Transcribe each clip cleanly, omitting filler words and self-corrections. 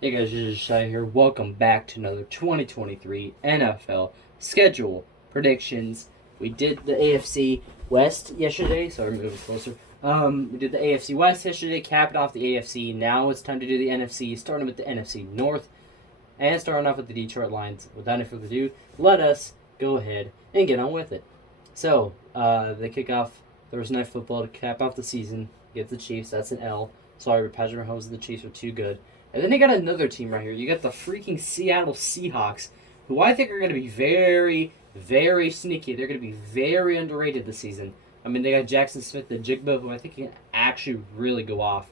Hey guys, this is Shai here. Welcome back to another 2023 NFL schedule predictions. We did the AFC West yesterday. Sorry, I'm moving closer. We did the AFC West yesterday, capped off the AFC. Now it's time to do the NFC, starting with the NFC North and starting off with the Detroit Lions. Without any further ado, let us go ahead and get on with it. So, they kick off Thursday Night Football to cap off the season against the Chiefs. That's an L. Sorry, Patrick Mahomes and the Chiefs are too good. And then they got another team right here. You got the freaking Seattle Seahawks, who I think are going to be very, very sneaky. They're going to be very underrated this season. I mean, they got Jackson Smith, the Jigba, who I think can actually really go off.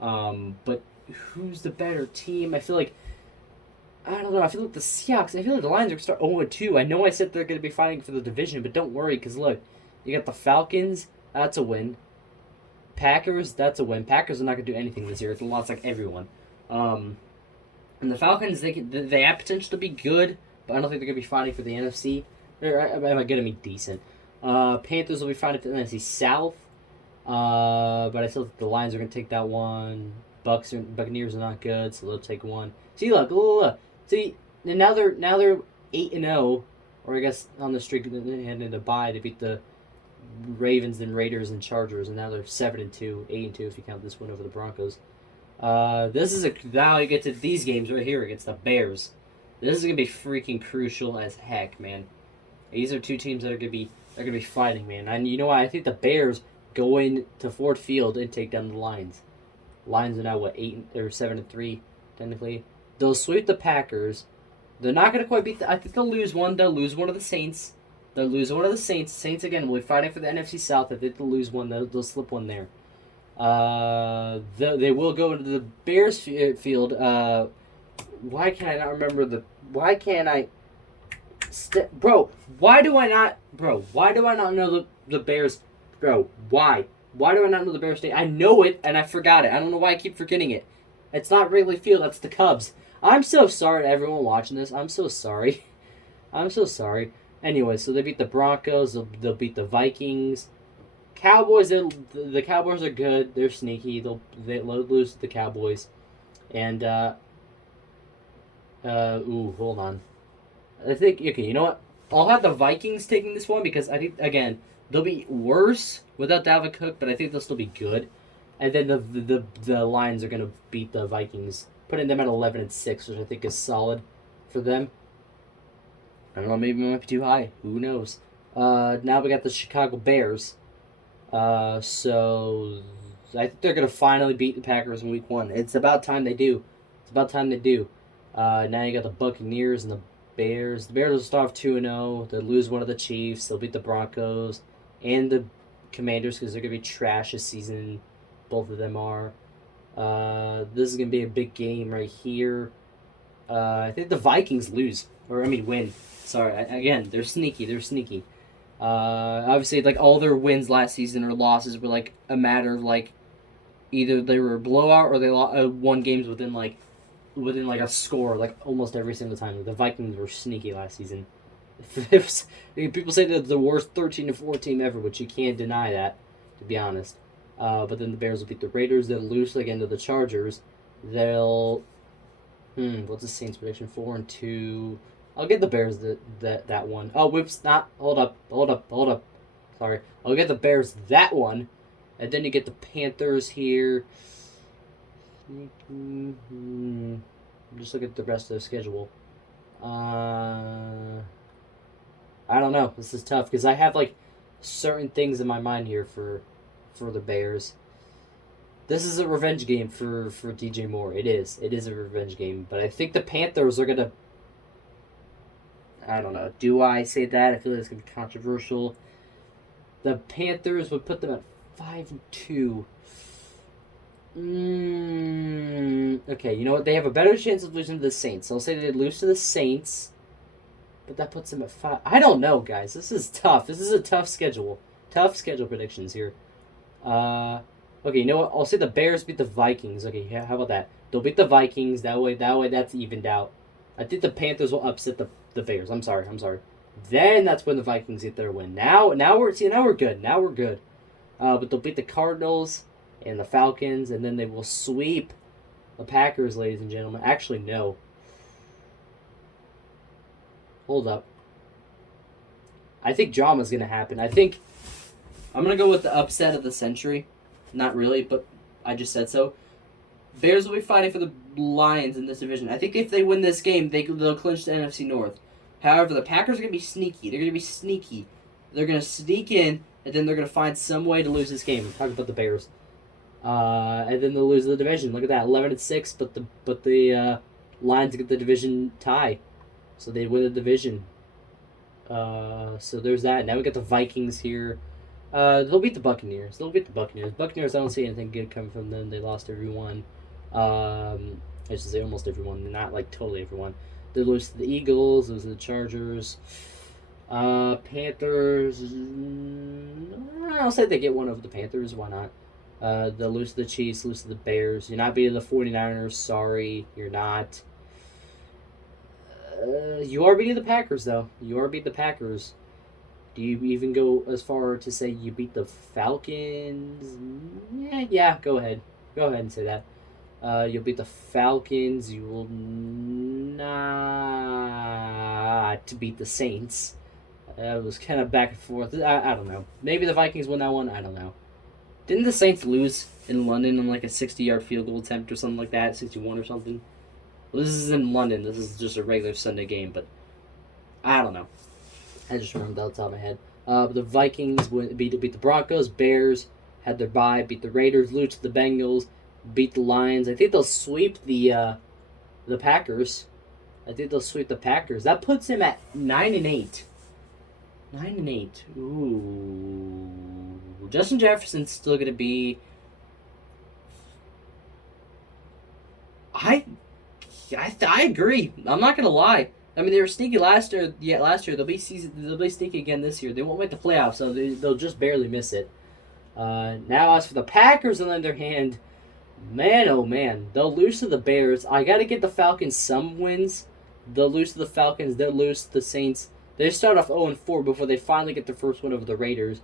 But who's the better team? I don't know. I feel like the Seahawks. I feel like the Lions are going to start 0-2. I know I said they're going to be fighting for the division, but don't worry, because look, you got the Falcons. That's a win. Packers. That's a win. Packers are not going to do anything this year. It's a loss like everyone. And the Falcons, they have potential to be good, but I don't think they're going to be fighting for the NFC. They're going to be decent. Panthers will be fighting for the NFC South, but I still think the Lions are going to take that one. Buccaneers are not good, so they'll take one. See, look. See, and now they're 8-0, or I guess on the streak they had in a bye. They beat the Ravens, then Raiders, and Chargers, and now they're 7-2, 8-2 if you count this win over the Broncos. Now you get to these games right here against the Bears. This is gonna be freaking crucial as heck, man. These are two teams that are gonna be fighting, man. And you know what? I think the Bears go into Ford Field and take down the Lions. Lions are now what 7-3 technically. They'll sweep the Packers. They're not gonna quite beat the. I think they'll lose one. They'll lose one of the Saints. They'll lose one of the Saints. Saints again will be fighting for the NFC South. I think they'll lose one. They'll slip one there. They will go into the Bears field. Why can I not remember the? Why can't I? Bro, why do I not? Bro, why do I not know the Bears? Bro, why? Why do I not know the Bears name? I know it and I forgot it. I don't know why I keep forgetting it. It's not Wrigley Field. That's the Cubs. I'm so sorry to everyone watching this. I'm so sorry. I'm so sorry. Anyway, so they beat the Broncos. They'll beat the Vikings. Cowboys, the Cowboys are good. They're sneaky. They'll lose to the Cowboys. And hold on. I think okay. You know what? I'll have the Vikings taking this one because I think again they'll be worse without Dalvin Cook, but I think they'll still be good. And then the Lions are gonna beat the Vikings, putting them at 11-6, which I think is solid for them. I don't know. Maybe it might be too high. Who knows? Now we got the Chicago Bears. So I think they're gonna finally beat the Packers in Week 1. It's about time they do. Now you got the Buccaneers and the Bears. The Bears will start off 2-0. They'll lose one of the Chiefs. They'll beat the Broncos and the Commanders because they're gonna be trash this season. Both of them are. This is gonna be a big game right here. I think the Vikings win. Sorry, again, they're sneaky. Obviously, like all their wins last season or losses were like a matter of like either they were a blowout or they won games within a score like almost every single time. Like, the Vikings were sneaky last season. People say they're the worst 13-4 team ever, which you can't deny that, to be honest. But then the Bears will beat the Raiders. They'll lose again to the Chargers. They'll what's the Saints prediction? 4-2. I'll get the Bears that one. Oh, whoops! Not hold up. Sorry, I'll get the Bears that one, and then you get the Panthers here. Just look at the rest of the schedule. I don't know. This is tough because I have like certain things in my mind here for the Bears. This is a revenge game for DJ Moore. It is a revenge game, but I think the Panthers are gonna. I don't know. Do I say that? I feel like it's gonna be controversial. The Panthers would put them at 5-2. Okay, you know what? They have a better chance of losing to the Saints. I'll say they lose to the Saints, but that puts them at 5. I don't know, guys. This is tough. This is a tough schedule. Tough schedule predictions here. Okay, you know what? I'll say the Bears beat the Vikings. Okay, yeah, how about that? They'll beat the Vikings. That way that's evened out. I think the Panthers will upset the Bears. I'm sorry. Then that's when the Vikings get their win. Now we're good. But they'll beat the Cardinals and the Falcons, and then they will sweep The Packers, ladies and gentlemen. Actually, no. Hold up. I think drama's going to happen. I think I'm going to go with the upset of the century. Not really, but I just said so. Bears will be fighting for the Lions in this division. I think if they win this game, they'll clinch the NFC North. However, the Packers are going to be sneaky. They're going to be sneaky. They're going to sneak in, and then they're going to find some way to lose this game. I'm talking about the Bears. And then they'll lose the division. Look at that, 11-6, but the Lions get the division tie, so they win the division. So there's that. Now we got the Vikings here. They'll beat the Buccaneers. Buccaneers, I don't see anything good coming from them. They lost everyone. I should say almost everyone, not like totally everyone. They lose to the Eagles, lose to the Chargers. Panthers, I'll say they get one over the Panthers. Why not? They'll lose to the Chiefs, lose to the Bears. You're not beating the 49ers. Sorry, you're not. You are beating the Packers, though. You are beating the Packers. Do you even go as far to say you beat the Falcons? Yeah, go ahead. Go ahead and say that. You'll beat the Falcons. You will not beat the Saints. It was kind of back and forth. I don't know. Maybe the Vikings won that one. I don't know. Didn't the Saints lose in London on like a 60-yard field goal attempt or something like that? 61 or something? Well, this is in London. This is just a regular Sunday game, but I don't know. I just remember that off the top of my head. The Vikings beat the Broncos. Bears had their bye. Beat the Raiders. Lose to the Bengals. Beat the Lions. I think they'll sweep the Packers. That puts him at 9-8. 9-8. Ooh. Justin Jefferson's still going to be... I agree. I'm not going to lie. I mean, they were sneaky last year. Yeah, last year they'll be sneaky again this year. They won't make the playoffs, so they'll just barely miss it. Now, as for the Packers, on the other hand, man, oh man, they'll lose to the Bears. I got to get the Falcons some wins. They'll lose to the Falcons. They'll lose to the Saints. They start off 0-4 before they finally get their first win over the Raiders.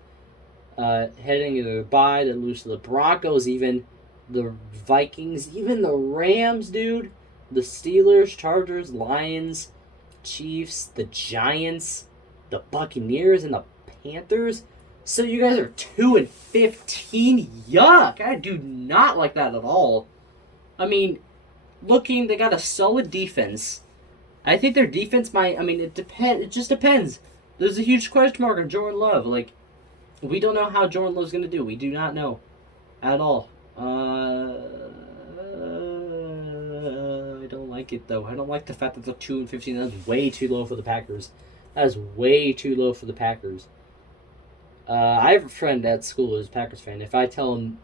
Heading into the bye, they lose to the Broncos, even the Vikings, even the Rams, dude. The Steelers, Chargers, Lions, Chiefs, the Giants, the Buccaneers, and the Panthers. So you guys are 2-15. Yuck! I do not like that at all. I mean, they got a solid defense. I think their defense might. I mean, it just depends. There's a huge question mark on Jordan Love. Like, we don't know how Jordan Love's gonna do. We do not know at all. I don't like it though. I don't like the fact that they're 2-15. That's way too low for the Packers. That is way too low for the Packers. I have a friend at school who's a Packers fan. If I tell him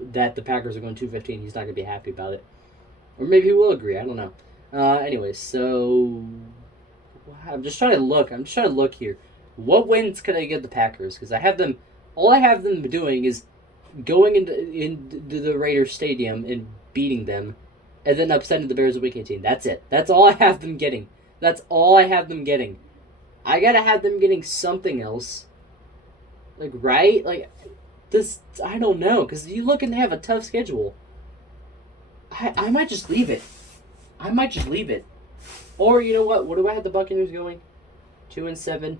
that the Packers are going 2-15, he's not gonna be happy about it. Or maybe he will agree. I don't know. Anyway, so I'm just trying to look here. What wins could I give the Packers? Because all I have them doing is going into the Raiders Stadium and beating them, and then upsetting the Bears in Week 18. That's it. That's all I have them getting. I gotta have them getting something else. Like, right? Like, this, I don't know. Because you look and they have a tough schedule. I might just leave it. Or, you know what? What do I have the Buccaneers going? 2-7.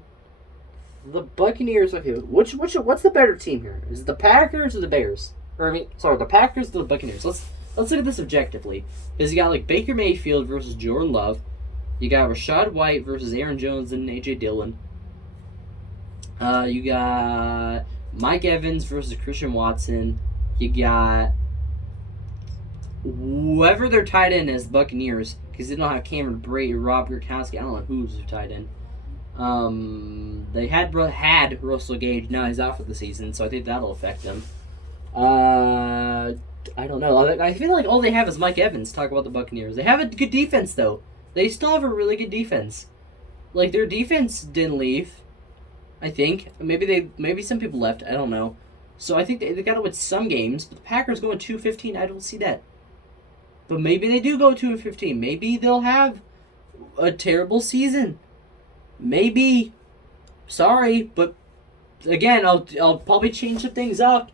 The Buccaneers, okay, what's the better team here? Is it the Packers or the Bears? The Packers or the Buccaneers? Let's look at this objectively. Because you got, like, Baker Mayfield versus Jordan Love. You got Rashad White versus Aaron Jones and A.J. Dillon. You got Mike Evans versus Christian Watson. You got whoever their tight end is, the Buccaneers, because they don't have Cameron Brate or Rob Gronkowski. I don't know who's their tight end. They had Russell Gage. Now he's out for the season, so I think that'll affect them. I don't know. I feel like all they have is Mike Evans. Talk about the Buccaneers. They have a good defense, though. They still have a really good defense. Like, their defense didn't leave. I think maybe some people left. I don't know. So I think they got to win some games. But the Packers going 2-15. I don't see that. But maybe they do go 2-15. Maybe they'll have a terrible season. Maybe. Sorry, but again, I'll probably change some things up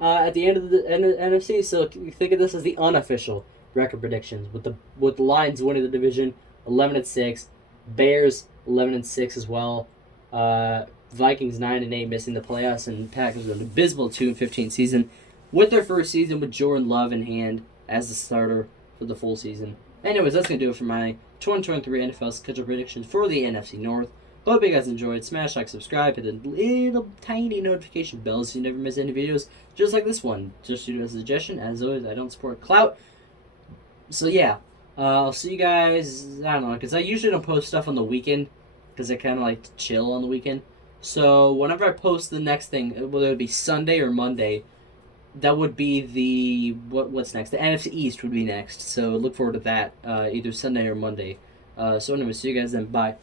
at the end of the NFC. So think of this as the unofficial. record predictions with the Lions winning the division 11-6, Bears 11-6 as well. Vikings 9-8, missing the playoffs, and Packers an abysmal 2-15 season, with their first season with Jordan Love in hand as the starter for the full season. Anyways, that's gonna do it for my 2023 NFL schedule predictions for the NFC North. Hope you guys enjoyed. Smash like, subscribe, hit the little tiny notification bell so you never miss any videos just like this one. Just due to a suggestion. As always, I don't support clout. So yeah, I'll see you guys. I don't know, because I usually don't post stuff on the weekend because I kind of like to chill on the weekend. So whenever I post the next thing, whether it be Sunday or Monday, that would be the what's next? The NFC East would be next. So look forward to that, either Sunday or Monday. So anyway, see you guys then. Bye.